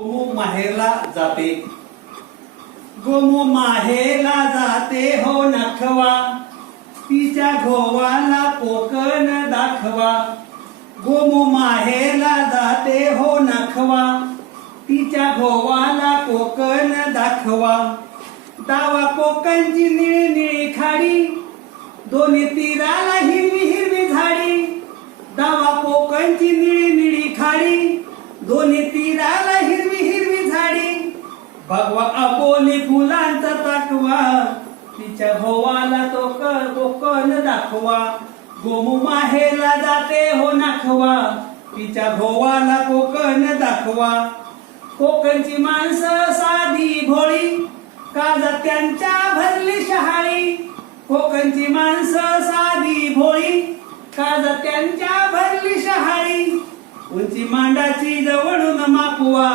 गोमू माहेरला जाते, गोमू माहेरला जाते हो नखवा, तिच्या घोवाला कोकण दाखवा. गोमू माहेरला जाते हो नखवा, तिच्या घोवाला कोकण दाखवा. दावा कोकणची निळी निळी खाडी, दोन्ही तीराला हिरवी हिरवी झाडी. दावा कोकणची निळी निळी खाडी, दोन्ही तीराला हिरवी हिरवी झाडी. भगवा अबोली फुलांचा ताकवा, तिच्या घोवाला तो कोकण दाखवा. गोमू माहेरला जाते हो नखवा, तिच्या घोवाला कोकण दाखवा. कोकणची माणसं साधी भोळी, काळजात त्यांच्या भरली शहाळी. कोकणची माणसं साधी भोळी, काळजात त्यांच्या भरली शहाळी. उंची मांडाची जवळून मापुवा,